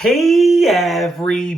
Hey everybody,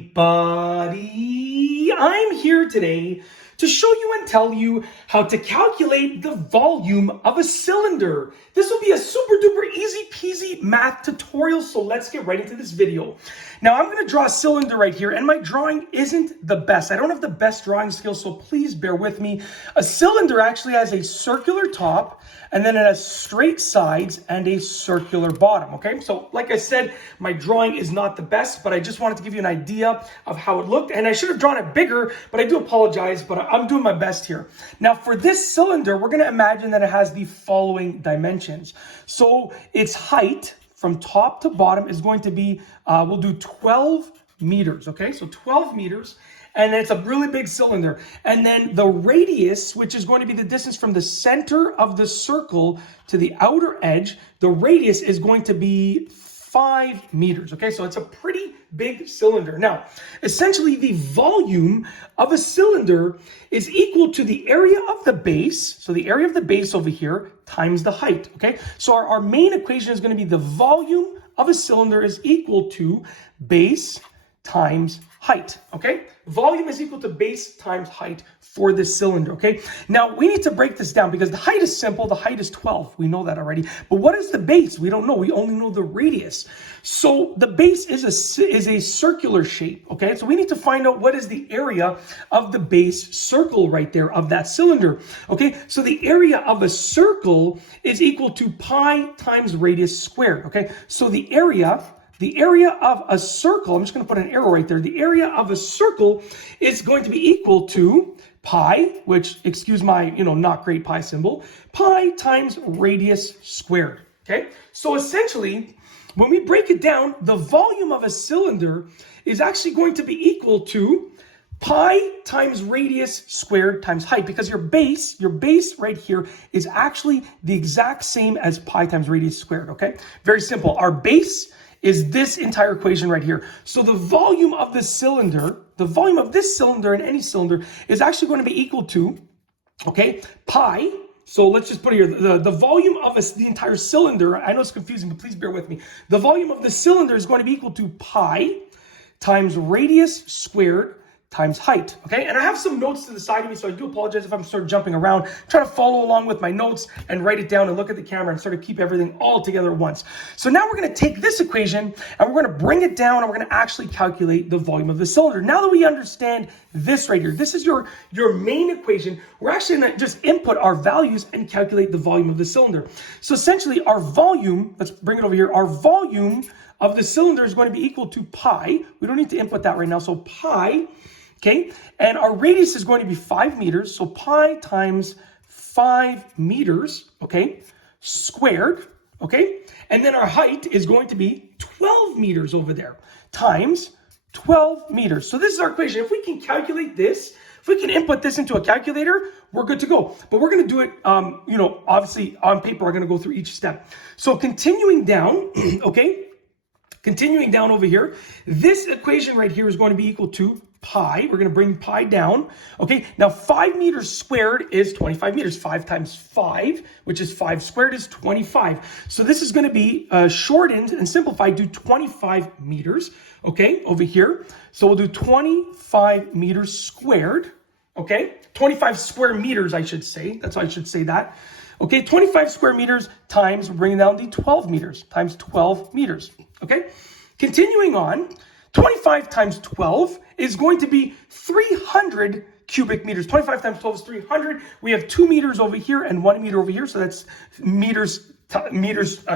I'm here today to show you and tell you how to calculate the volume of a cylinder. This will be a super duper easy peasy math tutorial, so let's get right into this video. Now I'm going to draw a cylinder right here, and my drawing isn't the best. I don't have the best drawing skills, so please bear with me. A cylinder actually has a circular top, and then it has straight sides and a circular bottom, okay? So like I said, my drawing is not the best, but I just wanted to give you an idea of how it looked, and I should have drawn it bigger, but I do apologize, but I'm doing my best here. Now for this cylinder, we're gonna imagine that it has the following dimensions. So its height from top to bottom is going to be, we'll do 12 meters, okay? So 12 meters. And it's a really big cylinder. And then the radius, which is going to be the distance from the center of the circle to the outer edge, the radius is going to be 5 meters, okay? So it's a pretty big cylinder. Now, essentially the volume of a cylinder is equal to the area of the base, so the area of the base over here, times the height, okay? So our main equation is going to be the volume of a cylinder is equal to base times height, okay? Volume is equal to base times height for this cylinder, okay? Now, we need to break this down because the height is simple. The height is 12. We know that already. But what is the base? We don't know. We only know the radius. So the base is a circular shape, okay? So we need to find out what is the area of the base circle right there of that cylinder, okay? So the area of a circle is equal to pi times radius squared, okay? So the area of a circle, I'm just going to put an arrow right there. The area of a circle is going to be equal to pi, which, excuse my, not great pi symbol, pi times radius squared, okay? So essentially, when we break it down, the volume of a cylinder is actually going to be equal to pi times radius squared times height, because your base right here is actually the exact same as pi times radius squared, okay? Very simple. Our base is this entire equation right here. So the volume of this cylinder, in any cylinder is actually going to be equal to, okay, pi. So let's just put it here. The volume of the entire cylinder, I know it's confusing, but please bear with me. The volume of the cylinder is going to be equal to pi times radius squared times height, okay? And I have some notes to the side of me, so I do apologize if I'm sort of jumping around. Try to follow along with my notes and write it down and look at the camera and sort of keep everything all together at once. So now we're gonna take this equation and we're gonna bring it down and we're gonna actually calculate the volume of the cylinder. Now that we understand this right here, this is your main equation, we're actually gonna just input our values and calculate the volume of the cylinder. So essentially our volume, let's bring it over here, our volume of the cylinder is going to be equal to pi. We don't need to input that right now, so pi, okay, and our radius is going to be 5 meters, so pi times 5 meters, okay, squared, okay, and then our height is going to be 12 meters over there, times 12 meters. So this is our equation. If we can calculate this, if we can input this into a calculator, we're good to go. But we're going to do it, obviously on paper, we're going to go through each step. So continuing down, okay, continuing down over here, this equation right here is going to be equal to pi. We're going to bring pi down. Okay, now 5 meters squared is 25 meters. 5 times 5, which is 5 squared, is 25. So this is going to be shortened and simplified to 25 meters. Okay, over here. So we'll do 25 meters squared. Okay, 25 square meters, I should say. That's why I should say that. Okay, 25 square meters times, we're bringing down the 12 meters, times 12 meters. Okay, continuing on, 25 times 12 is going to be 300 cubic meters. 25 times 12 is 300. We have 2 meters over here and 1 meter over here. So that's meters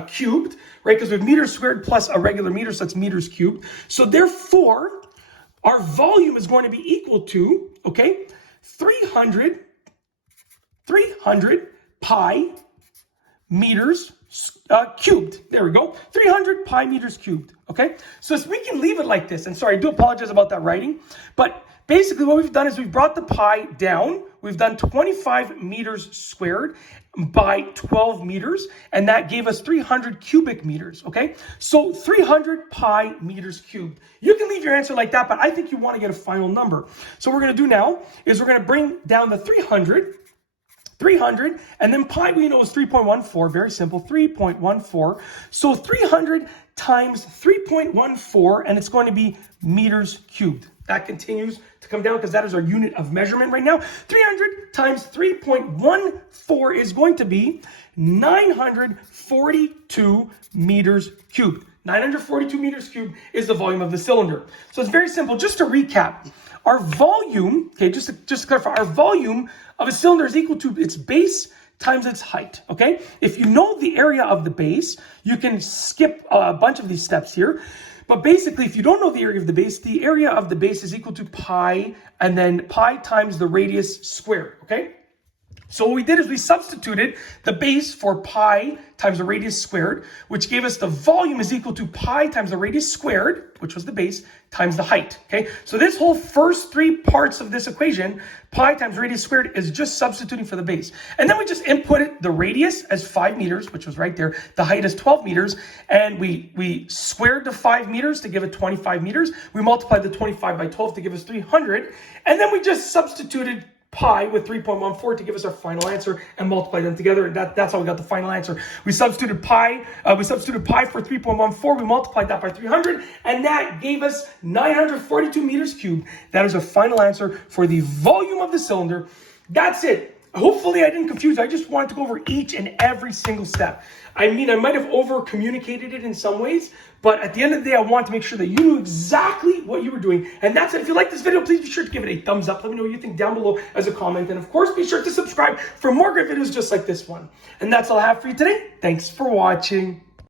cubed, right? Because we have meters squared plus a regular meter, so that's meters cubed. So therefore, our volume is going to be equal to, okay, 300 pi meters cubed. There we go. 300 pi meters cubed. Okay. So if we can leave it like this, and sorry, I do apologize about that writing, but basically what we've done is we've brought the pi down. We've done 25 meters squared by 12 meters, and that gave us 300 cubic meters. Okay. So 300 pi meters cubed. You can leave your answer like that, but I think you want to get a final number. So what we're going to do now is we're going to bring down the 300, and then pi we know is 3.14, very simple, 3.14. So 300 times 3.14, and it's going to be meters cubed. That continues to come down because that is our unit of measurement right now. 300 times 3.14 is going to be 942 meters cubed. 942 meters cubed is the volume of the cylinder. So it's very simple. Just to recap, our volume, okay, just to clarify, our volume of a cylinder is equal to its base times its height, okay? If you know the area of the base, you can skip a bunch of these steps here. But basically, if you don't know the area of the base is equal to pi, and then pi times the radius squared, okay? So what we did is we substituted the base for pi times the radius squared, which gave us the volume is equal to pi times the radius squared, which was the base, times the height, okay? So this whole first three parts of this equation, pi times radius squared, is just substituting for the base. And then we just inputted the radius as 5 meters, which was right there. The height is 12 meters. And we squared the 5 meters to give it 25 meters. We multiplied the 25 by 12 to give us 300. And then we just substituted pi with 3.14 to give us our final answer and multiply them together. And that's how we got the final answer. We substituted pi for 3.14. We multiplied that by 300, and that gave us 942 meters cubed. That is our final answer for the volume of the cylinder. That's it. Hopefully I didn't confuse you. I just wanted to go over each and every single step. I mean, I might have over-communicated it in some ways, but at the end of the day, I wanted to make sure that you knew exactly what you were doing. And that's it. If you like this video, please be sure to give it a thumbs up. Let me know what you think down below as a comment. And of course, be sure to subscribe for more great videos just like this one. And that's all I have for you today. Thanks for watching.